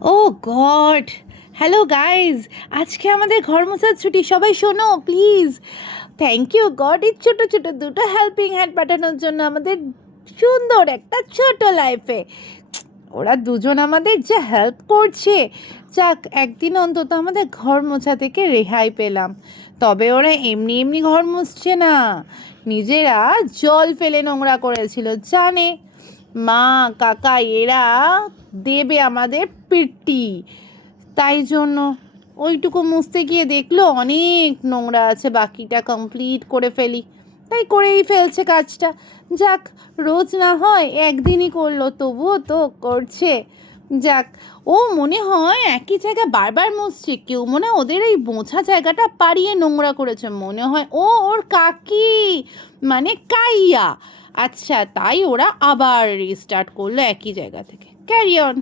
ও god, hello guys, আজকে আমাদের ঘর মোছার ছুটি। সবাই শোনো প্লিজ। থ্যাংক ইউ গড, এই ছোটো ছোটো দুটো হেল্পিং হ্যান্ড পাঠানোর জন্য আমাদের সুন্দর একটা ছোট লাইফে। ওরা দুজন আমাদের যা হেল্প করছে, যাক একদিন অন্তত আমাদের ঘর মোছা থেকে রেহাই পেলাম। তবে ওরা এমনি এমনি ঘর মুছছে না, নিজেরা জল ফেলে নোংরা করেছিল, জানে মা কাকা এরা দেবে আমাদের পিটি। তাই জন্য ওইটুকু মুছতে গিয়ে দেখলো অনেক নোংরা আছে, বাকিটা কমপ্লিট করে ফেলি, তাই করেই ফেলছে কাজটা। যাক, রোজ না হয় একদিনই করলো, তবুও তো করছে। যাক, ও মনে হয় একই জায়গায় বারবার মুছছে, কেউ মনে হয় ওদের এই মোছা জায়গাটা পাড়িয়ে নোংরা করেছে, মনে হয় ও ওর কাকি মানে কাইয়া। আচ্ছা, তাই ওরা আবার রিস্টার্ট করলো একই জায়গা থেকে। Carry on.